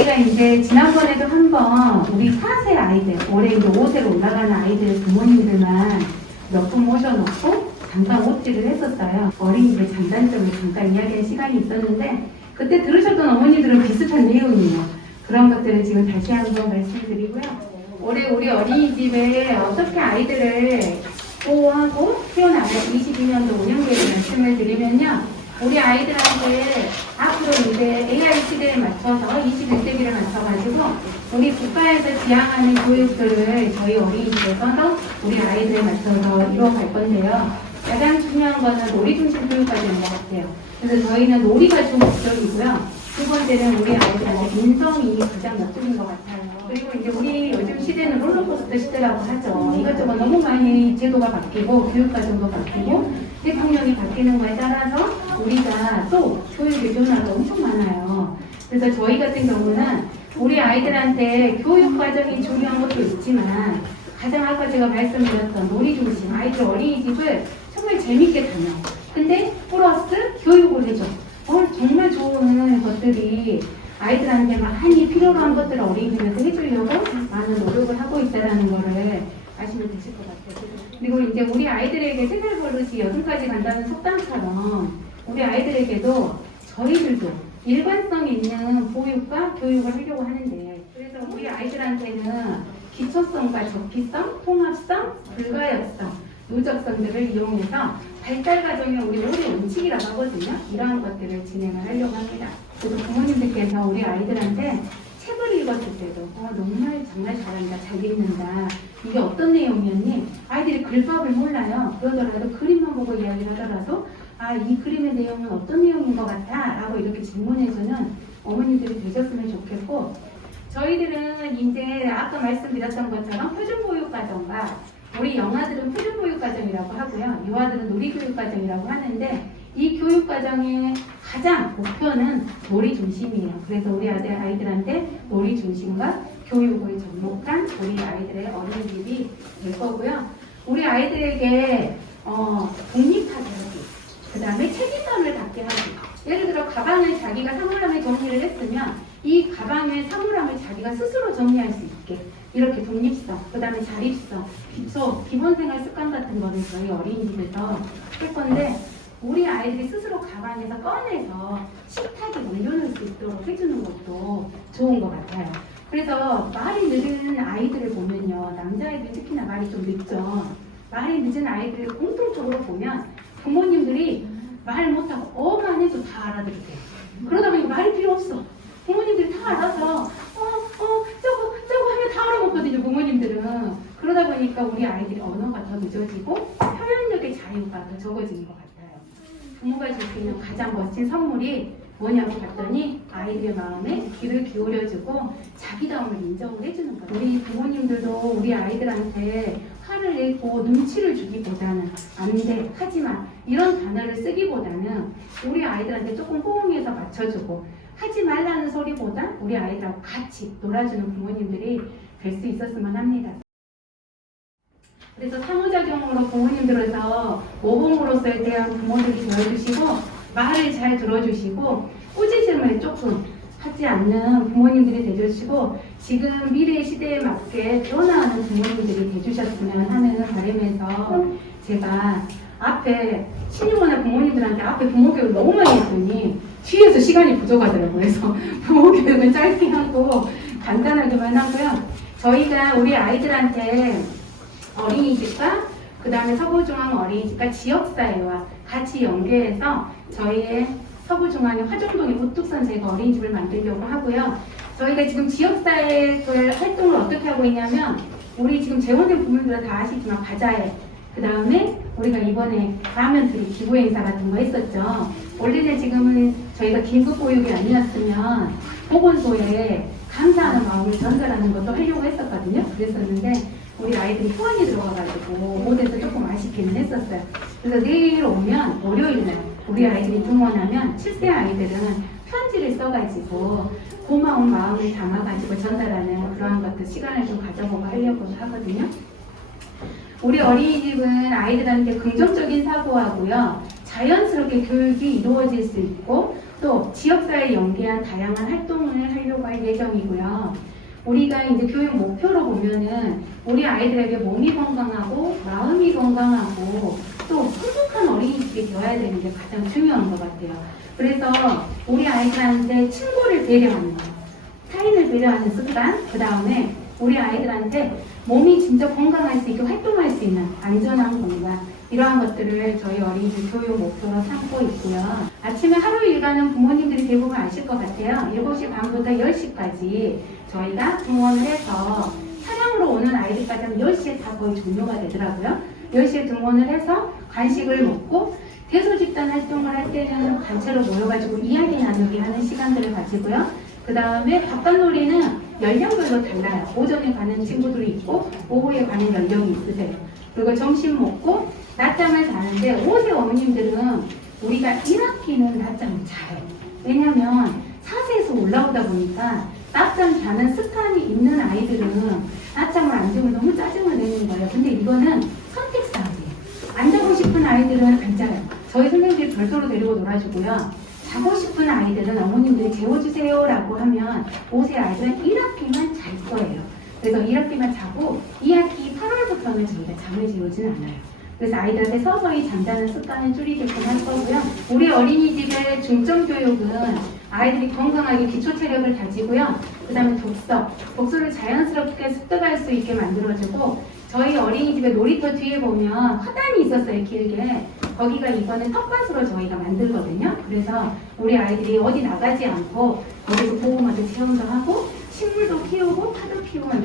저희가 이제 지난번에도 한번 우리 4세 아이들, 올해 이제 5세로 올라가는 아이들 부모님들만 몇 분 모셔놓고 잠깐 OT를 했었어요. 어린이들 장단점을 잠깐 이야기할 시간이 있었는데 그때 들으셨던 어머니들은 비슷한 내용이에요. 그런 것들을 지금 다시 한번 말씀드리고요. 올해 우리 어린이집에 어떻게 아이들을 보호하고 키워나갈 22년도 운영 계획 말씀을 드리면요. 우리 아이들한테 앞으로 이제 AI 시대에 맞춰서 21세기를 맞춰가지고 우리 국가에서 지향하는 교육들을 저희 어린이집에서 우리 아이들에 맞춰서 이루어갈 건데요. 가장 중요한 거는 놀이 중심 교육과정인 것 같아요. 그래서 저희는 놀이가 좀 목적이고요. 두 번째는 우리 아이들한테 인성이 가장 목적인 것 같아요. 그리고 이제 우리 요즘 시대는 롤러코스터 시대라고 하죠. 이것저것 너무 많이 제도가 바뀌고 교육과정도 바뀌고 대통령이 바뀌는 거에 따라서 우리가 또 교육의 변화가 엄청 많아요. 그래서 저희 같은 경우는 우리 아이들한테 교육과정이 중요한 것도 있지만 가장 아까 제가 말씀드렸던 놀이 중심 아이들 어린이집을 정말 재밌게 다녀. 근데 플러스 교육을 해줘. 어, 정말 좋은 것들이 아이들한테 많이 필요한 것들을 어린이집에서 해주려고 많은 노력을 하고 있다는 거를 아시면 되실 것 같아요. 그리고 이제 우리 아이들에게 세살 버릇이 여든까지 간다는 속담처럼 우리 아이들에게도 저희들도 일관성 있는 보육과 교육을 하려고 하는데 그래서 우리 아이들한테는 기초성과 적기성, 통합성, 불가역성, 누적성들을 이용해서 발달 과정의 우리 오래 원칙이라고 하거든요. 이러한 것들을 진행을 하려고 합니다. 그래서 부모님들께서 우리 아이들한테 책을 읽었을 때도 어, 정말 정말 잘한다, 잘 읽는다. 이게 어떤 내용이었니? 아이들이 글밥을 몰라요. 그러더라도 그림만 보고 이야기를 하더라도 아, 이 그림의 내용은 어떤 내용인 것 같아? 라고 이렇게 질문해주는 어머니들이 되셨으면 좋겠고 저희들은 이제 아까 말씀드렸던 것처럼 표준보육과정과 우리 영아들은 표준보육과정이라고 하고요. 유아들은 놀이교육과정이라고 하는데 이 교육과정의 가장 목표는 놀이 중심이에요. 그래서 우리 아들 아이들한테 놀이 중심과 교육을 접목한 우리 아이들의 어린이집이 될 거고요. 우리 아이들에게 어, 독립하게 하기, 그 다음에 책임감을 갖게 하기. 예를 들어 가방을 자기가 사물함에 정리를 했으면 이 가방의 사물함을 자기가 스스로 정리할 수 있게 이렇게 독립성, 그 다음에 자립성, 기초, 기본생활 습관 같은 거는 저희 어린이집에서 할 건데 우리 아이들이 스스로 가방에서 꺼내서 식탁에 올려놓을 수 있도록 해주는 것도 좋은 것 같아요. 그래서 말이 늦은 아이들을 보면요. 남자아이들 특히나 말이 좀 늦죠. 말이 늦은 아이들을 공통적으로 보면 부모님들이 말 못하고 어만 해도 다 알아들으세요. 그러다 보니 말이 필요 없어. 부모님들이 다 알아서 어, 어, 저거, 저거 하면 다 알아먹거든요, 부모님들은. 그러다 보니까 우리 아이들이 언어가 더 늦어지고 표현력의 자유가 더 적어지는 것 같아요. 부모가 줄 수 있는 가장 멋진 선물이 뭐냐고 봤더니 아이들의 마음에 귀를 기울여주고 자기다움을 인정을 해주는 거예요. 우리 부모님들도 우리 아이들한테 화를 내고 눈치를 주기보다는 안 돼, 하지마 이런 단어를 쓰기보다는 우리 아이들한테 조금 호응해서 맞춰주고 하지 말라는 소리보다 우리 아이들하고 같이 놀아주는 부모님들이 될 수 있었으면 합니다. 그래서 상호작용으로 부모님들에서 모범으로서에 대한 부모들이 되어주시고 말을 잘 들어주시고 꾸짖음을 조금 하지 않는 부모님들이 되주시고 지금 미래 시대에 맞게 변화하는 부모님들이 되주셨으면 하는 바람에서 제가 앞에 신임원의 부모님들한테 앞에 부모 교육을 너무 많이 했더니 뒤에서 시간이 부족하더라고요. 그래서 부모 교육은 짧게 하고 간단하게만 하고요. 저희가 우리 아이들한테 어린이집과 그 다음에 서부중앙 어린이집과 지역사회와 같이 연계해서 저희의 서부중앙의 화정동의 우뚝선 제가 어린이집을 만들려고 하고요. 저희가 지금 지역사회 그 활동을 어떻게 하고 있냐면 우리 지금 재원된 부모님들은 다 아시지만 바자회 그 다음에 우리가 이번에 라면트리 기부 행사 같은 거 했었죠. 원래는 지금은 저희가 긴급 보육이 아니었으면 보건소에 감사하는 마음을 전달하는 것도 하려고 했었거든요. 그랬었는데 우리 아이들이 후원이 들어가가지고 못해서 조금 아쉽기는 했었어요. 그래서 내일 오면 월요일날 우리 아이들이 등원하면 7세 아이들은 편지를 써가지고 고마운 마음을 담아가지고 전달하는 그러한 것들 시간을 좀 가져보고 하려고 하거든요. 우리 어린이집은 아이들한테 긍정적인 사고하고요. 자연스럽게 교육이 이루어질 수 있고 또 지역사회 연계한 다양한 활동을 하려고 할 예정이고요. 우리가 이제 교육 목표로 보면은 우리 아이들에게 몸이 건강하고 마음이 건강하고 또 행복한 어린이집이 되어야 되는 게 가장 중요한 것 같아요. 그래서 우리 아이들한테 친구를 배려하는 거, 타인을 배려하는 습관, 그 다음에 우리 아이들한테 몸이 진짜 건강할 수 있게 활동할 수 있는 안전한 공간, 이러한 것들을 저희 어린이집 교육 목표로 삼고 있고요. 아침에 하루 일과는 부모님들이 대부분 아실 것 같아요. 7시 반부터 10시까지 저희가 등원을 해서 차량으로 오는 아이들까지 한 10시에 다 거의 종료가 되더라고요. 10시에 등원을 해서 간식을 먹고 대소 집단 활동을 할 때는 단체로 모여가지고 이야기 나누기 하는 시간들을 가지고요. 그 다음에 바깥놀이는 연령별로 달라요. 오전에 가는 친구들이 있고 오후에 가는 연령이 있으세요. 그리고 점심 먹고 낮잠을 자는데 5세 어머님들은 우리가 1학기는 낮잠을 자요. 왜냐면 4세에서 올라오다 보니까 낮잠 자는 습관이 있는 아이들은 낮잠을 안 자면 너무 짜증을 내는 거예요. 근데 이거는 선택 사항이에요. 안 자고 싶은 아이들은 안 자요. 저희 선생님들이 별도로 데리고 놀아주고요. 자고 싶은 아이들은 어머님들이 재워주세요라고 하면 5세 아이들은 1학기만 잘 거예요. 그래서 1학기만 자고 2학기 8월부터는 저희가 잠을 재우진 않아요. 그래서 아이들한테 서서히 잠자는 습관을 줄이게끔 할 거고요. 우리 어린이집의 중점 교육은 아이들이 건강하게 기초 체력을 다지고요. 그 다음에 독서, 독서를 자연스럽게 습득할 수 있게 만들어주고 저희 어린이집의 놀이터 뒤에 보면 화단이 있었어요, 길게. 거기가 이번에 텃밭으로 저희가 만들거든요. 그래서 우리 아이들이 어디 나가지 않고 거기서 보호마도 체험도 하고 식물도 키우고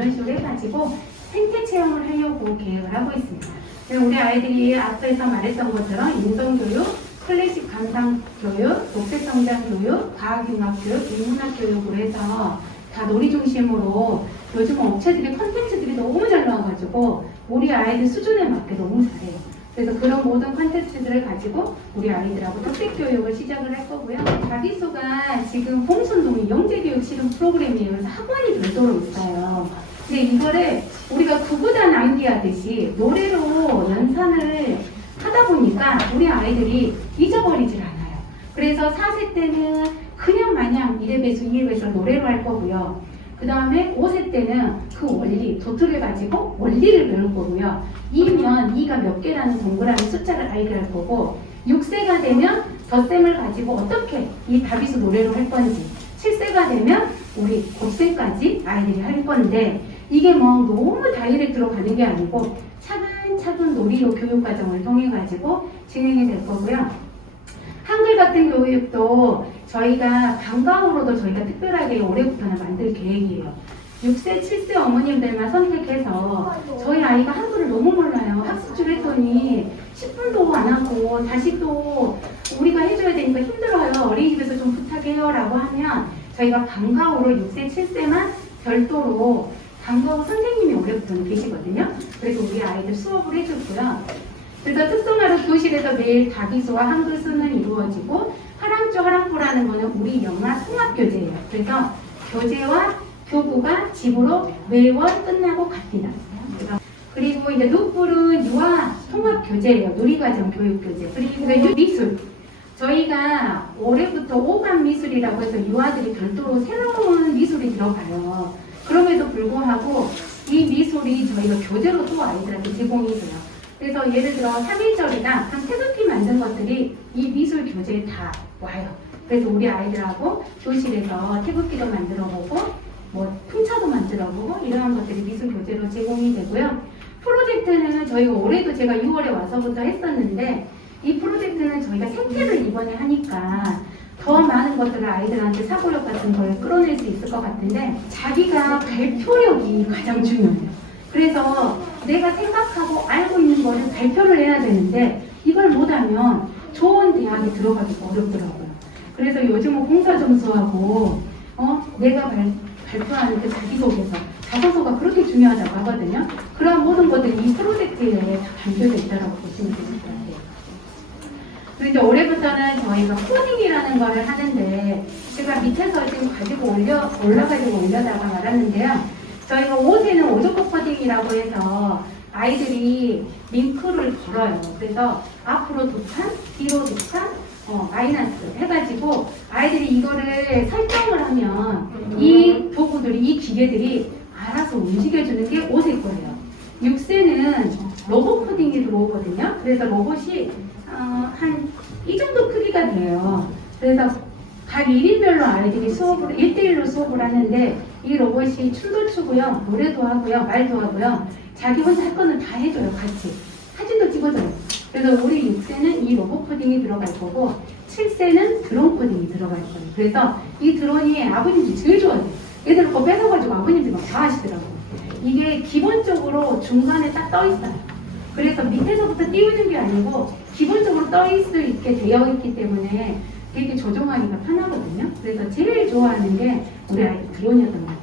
이런 식으로 해가지고 생태 체험을 하려고 계획을 하고 있습니다. 그리고 우리 아이들이 앞에서 말했던 것처럼 인성교육, 클래식 감상 교육, 독세성장 교육, 과학 융합 교육, 인문학 교육으로 해서 다 놀이 중심으로 요즘 업체들이 컨텐츠들이 너무 잘 나와가지고 우리 아이들 수준에 맞게 너무 잘해요. 그래서 그런 모든 컨텐츠들을 가지고 우리 아이들하고 특색 교육을 시작을 할 거고요. 자기소가 지금 봉순동이 영재교육 실험 프로그램이에요. 그래서 학원이 별도로 있어요. 근데 이거를 우리가 구구단 암기하듯이 노래로 연산을 하다 보니까 우리 아이들이 잊어버리질 않아요. 그래서 4세 때는 그냥 마냥 1회 배수, 2회 배수 노래로 할 거고요. 그 다음에 5세 때는 그 원리, 도트를 가지고 원리를 배울 거고요. 2면 2가 몇 개라는 동그라미 숫자를 알게 할 거고 6세가 되면 덧셈을 가지고 어떻게 이 다비수 노래로 할 건지 7세가 되면 우리 곱셈까지 아이들이 할 건데 이게 뭐 너무 다이렉트로 가는 게 아니고 차근차근 놀이로 교육 과정을 통해 가지고 진행이 될 거고요. 한글 같은 교육도 저희가 방과후로도 저희가 특별하게 올해부터는 만들 계획이에요. 6세, 7세 어머님들만 선택해서 저희 아이가 한글을 너무 몰라요. 학습줄 했더니 10분도 안 하고 다시 또 우리가 해줘야 되니까 힘들어요. 어린이집에서 좀 부탁해요. 라고 하면 저희가 방과후로 6세, 7세만 별도로 방과후 선생님이 올해부터는 계시거든요. 그래서 우리 아이들 수업을 해줬고요. 그래서 특성화로 교실에서 매일 다기소와 한글 쓰는 이루어지고 하랑조 하랑포라는 거는 우리 영화 통합 교재예요. 그래서 교재와 교구가 집으로 매월 끝나고 갑니다. 그리고 이제 룩불은 유아 통합 교재예요. 누리과정 교육 교재. 그리고 유- 미술. 저희가 올해부터 오감 미술이라고 해서 유아들이 별도로 새로운 미술이 들어가요. 그럼에도 불구하고 이 미술이 저희가 교재로 또 아이들한테 제공이 돼요. 그래서 예를 들어 3일절이나 한 태극기 만든 것들이 이 미술 교재에 다 와요. 그래서 우리 아이들하고 교실에서 태극기도 만들어 보고 뭐 풍차도 만들어 보고 이러한 것들이 미술 교재로 제공이 되고요. 프로젝트는 저희가 올해도 제가 6월에 와서부터 했었는데 이 프로젝트는 저희가 생태를 이번에 하니까 더 많은 것들을 아이들한테 사고력 같은 걸 끌어낼 수 있을 것 같은데 자기가 발표력이 가장 중요해요. 그래서 내가 생각하고 알고 있는 거를 발표를 해야 되는데 이걸 못하면 좋은 대학에 들어가기가 어렵더라고요. 그래서 요즘은 공사 점수하고 어 내가 발, 발표하는 그 자기소개서 자소서가 그렇게 중요하다고 하거든요. 그런 모든 것들이 이 프로젝트에 다 담겨져 있다고 보시면 되실 것 같아요. 그리고 이제 올해부터는 저희가 코딩이라는 거를 하는데 제가 밑에서 지금 가지고 올려 올라가지고 올려다가 말았는데요. 저희가 5세는 오조코 코딩이라고 해서 아이들이 링크를 걸어요. 그래서 앞으로 두 칸, 뒤로 두 칸, 어, 마이너스 해가지고 아이들이 이거를 설정을 하면 이 도구들이, 이 기계들이 알아서 움직여주는 게 5세 거예요. 6세는 로봇 코딩이 들어오거든요. 그래서 로봇이 어, 한이 정도 크기가 돼요. 그래서 각 1인별로 아이들이 수업을 1대1로 수업을 하는데 이 로봇이 춤도 추고요. 노래도 하고요. 말도 하고요. 자기 혼자 할 거는 다 해줘요. 같이. 사진도 찍어줘요. 그래서 우리 6세는 이 로봇 코딩이 들어갈 거고 7세는 드론 코딩이 들어갈 거예요. 그래서 이 드론이 아버님들이 제일 좋아해요. 얘들 거 뺏어가지고 아버님들이 막 다 하시더라고요. 이게 기본적으로 중간에 딱 떠 있어요. 그래서 밑에서부터 띄우는 게 아니고 기본적으로 떠 있을 수 있게 되어 있기 때문에 되게 조종하기가 편하거든요. 그래서 제일 좋아하는 게 우리 아이 드론이었던 것 같아요.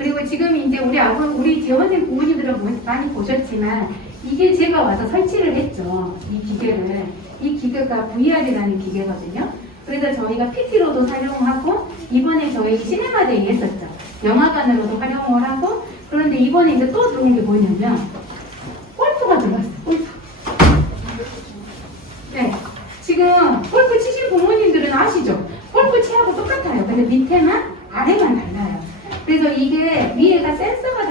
그리고 지금 이제 우리 아버 우리 재원생 부모님들은 뭐- 많이 보셨지만 이게 제가 와서 설치를 했죠. 이 기계를. 이 기계가 VR이라는 기계거든요. 그래서 저희가 PT로도 사용하고 이번에 저희 시네마데이 했었죠. 영화관으로도 활용을 하고 그런데 이번에 이제 또 들어온 게 뭐냐면 골프가 들어왔어요. 골프. 네. 지금 골프 치신 부모님들은 아시죠? 골프 치하고 똑같아요. 근데 밑에만 아래만 달라요. 그래서 이게 위에가 센서가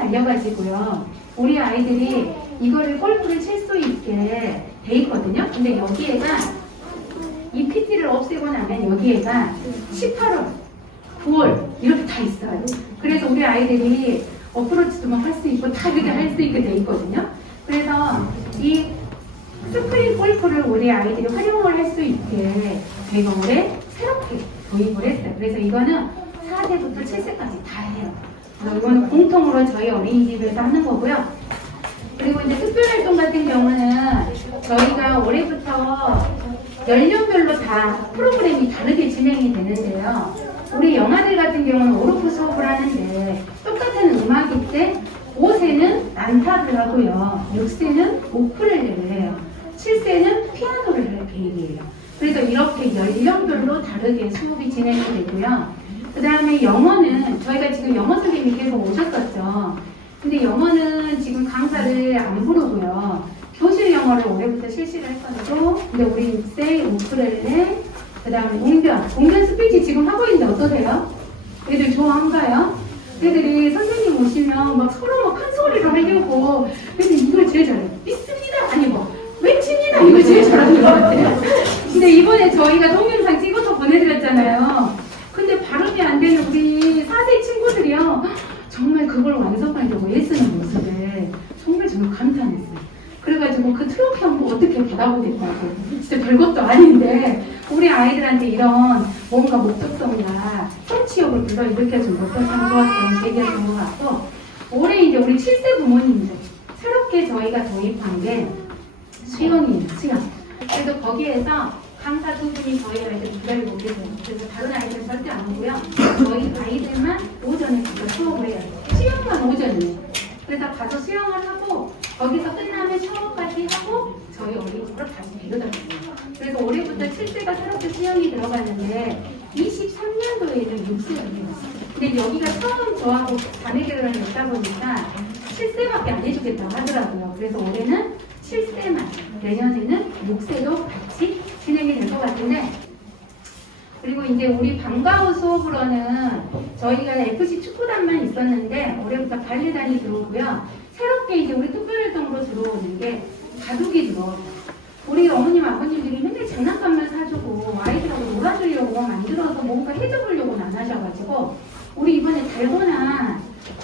우리 아이들이 이거를 골프를 칠 수 있게 돼 있거든요. 근데 여기에가 이 PT를 없애고 나면 여기에가 18월, 9월 이렇게 다 있어요. 그래서 우리 아이들이 어프로치도 막 할 수 있고 다 이렇게 할 수 있게 돼 있거든요. 그래서 이 스프링 골프를 우리 아이들이 활용을 할 수 있게 올해 새롭게 도입을 했어요. 그래서 이거는 4세부터 7세까지 다 해요. 그래서 이거는 공통으로 저희 어린이집에서 하는 거고요. 그리고 이제 특별활동 같은 경우는 저희가 올해부터 연령별로 다 프로그램이 다르게 진행이 되는데요. 우리 영아들 같은 경우는 오르프 수업을 하는데 똑같은 음악일 때 5세는 난타를 하고요. 6세는 오크렐레를 해요. 7세는 피아노를 할 계획이에요. 그래서 이렇게 연령별로 다르게 수업이 진행이 되고요. 그 다음에 영어는 저희가 지금 영어 선생님이 계속 오셨었죠. 근데 영어는 지금 강사를 안 부르고요. 교실 영어를 올해부터 실시를 했거든요. 근데 우리 6세 우크렐레, 그 다음에 웅변. 웅변 스피치 지금 하고 있는데 어떠세요? 애들 좋아한가요? 애들이 선생님 오시면 막 서로 막 큰 소리로 하려고 근데 이걸 제일 잘해요. 믿습니다! 아니 뭐 외칩니다! 이걸 제일 잘하는 것 같아요. 근데 이번에 저희가 동영상 찍어서 보내드렸잖아요. 근데 발음이 안 되는 우리 4세 친구들이요. 정말 그걸 완성하려고 애쓰는 모습에 정말 정말 감탄했어요. 그래가지고 그 트로피 한번 어떻게 받아보겠다고. 진짜 별것도 아닌데 우리 아이들한테 이런 뭔가 목적성과 성취욕을 불러일으켜준 것도 참 좋았던 계기였던 것 같고 올해 이제 우리 7세 부모님들 새롭게 저희가 도입한 게 수영이에요, 수영. 그래서 거기에서 강사 두 분이 저희 아이들 기다리고 계세요. 그래서 다른 아이들은 절대 안 오고요. 저희 아이들만 오전에 가서 수업을 해요. 수영만 오전이에요. 그래서 가서 수영을 하고 거기서 끝나면 샤워까지 하고 저희 어린이집으로 다시 데려다녀요. 그래서 올해부터 7세가 새롭게 수영이 들어가는데 23년도에는 6세가 되었어요. 근데 여기가 처음 저하고 자매 결혼을 했다 보니까 7세밖에 안 해주겠다고 하더라고요. 그래서 올해는 7세만, 내년에는 6세도 같이 진행이 될 것 같은데 그리고 이제 우리 방과후 수업으로는 저희가 FC 축구단만 있었는데 올해부터 발레단이 들어오고요. 새롭게 이제 우리 특별활동으로 들어오는 게 바둑이 들어와요. 우리 어머님 아버님들이 맨날 장난감만 사주고 아이들하고 놀아주려고 만들어서 뭔가 해줘보려고는 안 하셔가지고 우리 이번에 달고나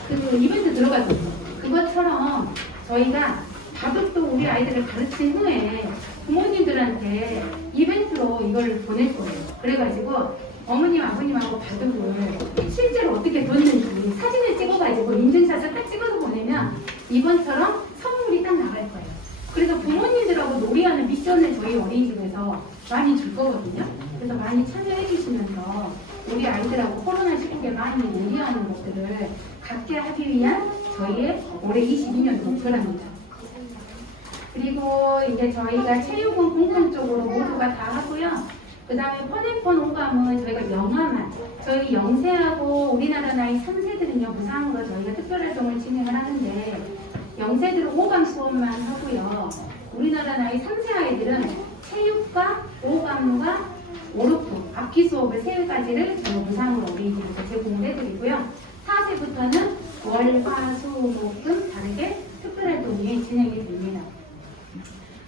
그 이벤트 들어갔거든요. 그것처럼 저희가 바둑도 우리 아이들을 가르친 후에 부모님들한테 이벤트로 이걸 보낼 거예요. 그래가지고 어머님, 아버님하고 바둑을 실제로 어떻게 뒀는지 사진을 찍어가지고 인증샷을 딱 찍어서 보내면 이번처럼 선물이 딱 나갈 거예요. 그래서 부모님들하고 놀이하는 미션을 저희 어린이집에서 많이 줄 거거든요. 그래서 많이 참여해 주시면서 우리 아이들하고 코로나 시국에 많이 놀이하는 것들을 갖게 하기 위한 저희의 올해 22년 목표랍니다. 그리고 이제 저희가 체육은 공통적으로 모두가 다 하고요. 그 다음에 폰앤폰 오감은 저희가 영화만, 저희 영세하고 우리나라 나이 3세들은요, 무상으로 저희가 특별활동을 진행을 하는데, 영세들은 5강 수업만 하고요. 우리나라 나이 3세 아이들은 체육과 오감과 오르프, 악기 수업을 세 가지를 저희 무상으로 어린이집에서 제공을 해드리고요. 4세부터는 월, 화, 수, 목, 금 다르게 특별활동이 진행이 됩니다.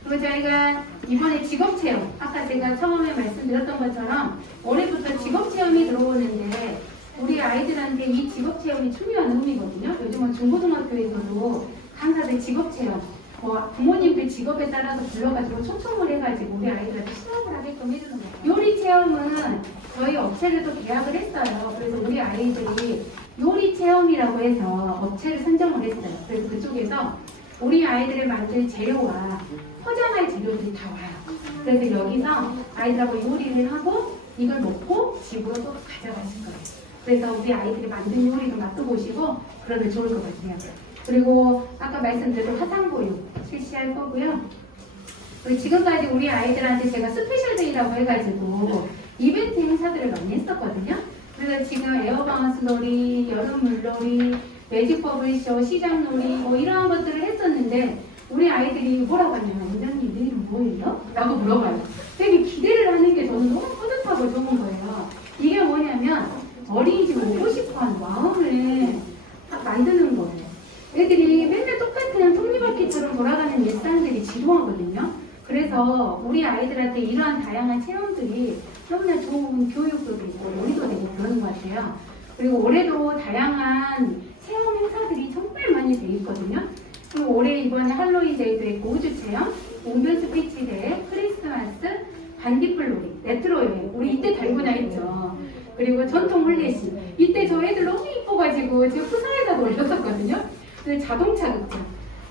그리고 저희가 이번에 직업 체험, 아까 제가 처음에 말씀드렸던 것처럼 올해부터 직업 체험이 들어오는데 우리 아이들한테 이 직업 체험이 중요한 의미거든요. 요즘은 중고등학교에서도 강사들 직업 체험, 뭐 부모님들 직업에 따라서 불러가지고 초청을 해가지고 우리 아이들한테 수업을 하게끔 해주는 거예요. 요리 체험은 저희 업체들도 계약을 했어요. 그래서 우리 아이들이 요리 체험이라고 해서 업체를 선정을 했어요. 그래서 그쪽에서 우리 아이들이 만든 재료와 포장할 재료들이 다 와요. 그래서 여기서 아이들하고 요리를 하고 이걸 먹고 집으로 또 가져가실 거예요. 그래서 우리 아이들이 만든 요리도 맛보시고 그러면 좋을 것 같아요. 그리고 아까 말씀드린 화상보육 실시할 거고요. 그리고 지금까지 우리 아이들한테 제가 스페셜데이라고 해가지고 이벤트 행사들을 많이 했었거든요. 그래서 지금 에어바운스 놀이, 여름 물놀이, 매직 버블쇼, 시장놀이 뭐 이러한 것들을 했었는데 우리 아이들이 뭐라고 하냐면 원장님 내일은 뭐예요? 라고 물어봐요. 되게 기대를 하는 게 저는 너무 뿌듯하고 좋은 거예요. 이게 뭐냐면 어린이집 오고 싶어하는 마음을 딱 만드는 거예요. 애들이 맨날 똑같은 톱니바퀴처럼 돌아가는 일상들이 지루하거든요. 그래서 우리 아이들한테 이러한 다양한 체험들이 너무나 좋은 교육도 되고 놀이도 되고 그러는 것 같아요. 그리고 올해도 다양한 행사들이 정말 많이 돼 있거든요. 그리고 올해 이번에 할로윈 데이도 있고 우주 체험, 웅변 스피치 대회, 크리스마스, 반딧불 놀이, 레트로 여행. 우리 이때 달고나 했죠. 그리고 전통 홀레시. 이때 저 애들 너무 이뻐가지고 제가 푸사에다 올렸었거든요. 근데 자동차 극장.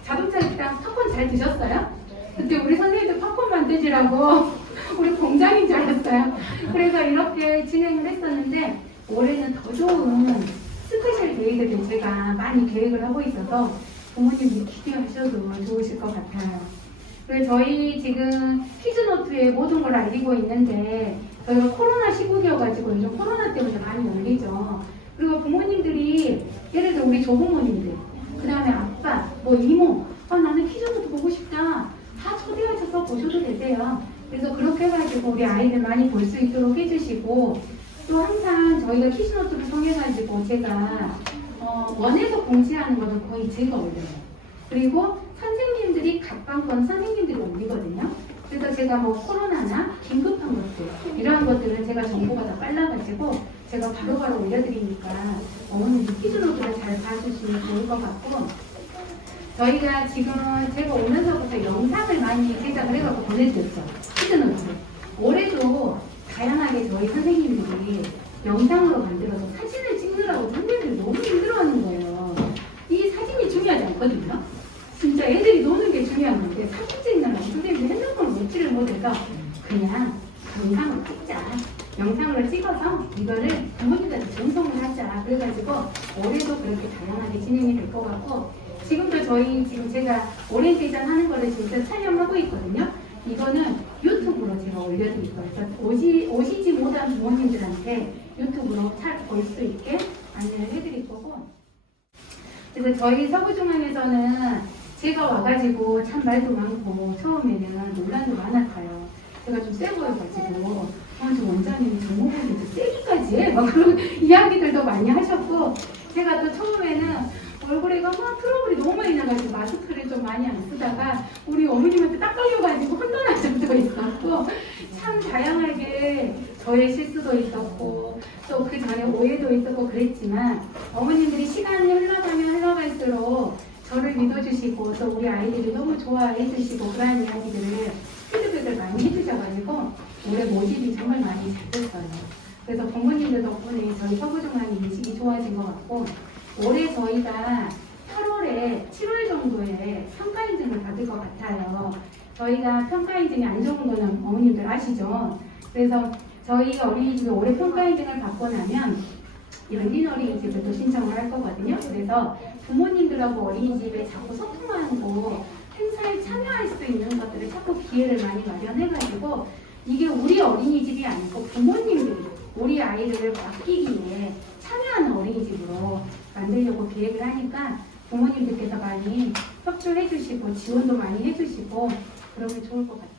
자동차 극장 팝콘 잘 드셨어요? 그때 우리 선생님들 팝콘 만드시라고 우리 공장인 줄 알았어요. 그래서 이렇게 진행을 했었는데 올해는 더 좋은 스페셜 데이들을 제가 많이 계획을 하고 있어서 부모님이 기대하셔도 좋으실 것 같아요. 그리고 저희 지금 퀴즈노트에 모든 걸 알리고 있는데 저희가 코로나 시국이어가지고 요즘 코로나 때문에 많이 올리죠. 그리고 부모님들이 예를 들어 우리 조부모님들 그 다음에 아빠 뭐 이모 아 나는 퀴즈노트 보고 싶다 다 초대하셔서 보셔도 되세요. 그래서 그렇게 해가지고 우리 아이들 많이 볼 수 있도록 해주시고 또 항상 저희가 퀴즈노트를 통해가지고 제가 어, 원에서 공지하는 거는 거의 제가 올려요. 그리고 선생님들이 각방권 선생님들이 올리거든요. 그래서 제가 뭐 코로나나 긴급한 것들 이러한 것들은 제가 정보가 다 빨라가지고 제가 바로바로 올려드리니까 어머니 퀴즈노트를 잘 봐주시면 좋을 것 같고 저희가 지금 제가 오면서부터 영상을 많이 제작을 해갖고 보내드렸죠. 퀴즈노트. 올해도 다양하게 저희 선생님들이 영상으로 만들어서 사진을 찍느라고 선생님들이 너무 힘들어하는 거예요. 이 사진이 중요하지 않거든요. 진짜 애들이 노는 게 중요한 건데 사진 찍느라고 선생님들이 핸드폰을 놓지를 못해서 그냥 영상을 찍자. 영상으로 찍어서 이거를 부모님들한테 전송을 하자. 그래가지고 올해도 그렇게 다양하게 진행이 될 것 같고 지금도 저희 지금 제가 오리엔테이션 하는 거를 진짜 촬영하고 있거든요. 이거는 유튜브로 제가 올려드릴 거예요. 오시지 못한 부모님들한테 유튜브로 잘 볼 수 있게 안내를 해드릴 거고. 그래서 저희 서구중앙에서는 제가 와가지고 참 말도 많고 처음에는 논란도 많았어요. 제가 좀 세 보여가지고 아, 저 원장님이 정보분이 세기까지 해? 막 그런 이야기들도 많이 하셨고 제가 또 처음에는 얼굴에가 막 트러블이 너무 많이 나가지고 마스크를 좀 많이 안 쓰다가 우리 어머님한테 딱 걸려가지고 혼돈한 적도 있었고 참 다양하게 저의 실수도 있었고 또 그 전에 오해도 있었고 그랬지만 어머님들이 시간이 흘러가면 흘러갈수록 저를 믿어주시고 또 우리 아이들이 너무 좋아해 주시고 그런 이야기들을 피드백을 많이 해주셔가지고 올해 모집이 정말 많이 잘 됐어요. 그래서 부모님들 덕분에 저희 서구중앙이 인식이 좋아진 것 같고 올해 저희가 8월에 7월 정도에 평가 인증을 받을 것 같아요. 저희가 평가 인증이 안 좋은 거는 어머님들 아시죠? 그래서 저희 어린이집에 올해 평가 인증을 받고 나면 열린 어린이집을 또 신청을 할 거거든요. 그래서 부모님들하고 어린이집에 자꾸 소통하고 행사에 참여할 수 있는 것들을 자꾸 기회를 많이 마련해가지고 이게 우리 어린이집이 아니고 부모님들이 우리 아이들을 맡기기에 참여하는 어린이집으로 만들려고 계획을 하니까 부모님들께서 많이 협조해 주시고 지원도 많이 해 주시고 그러면 좋을 것 같아요.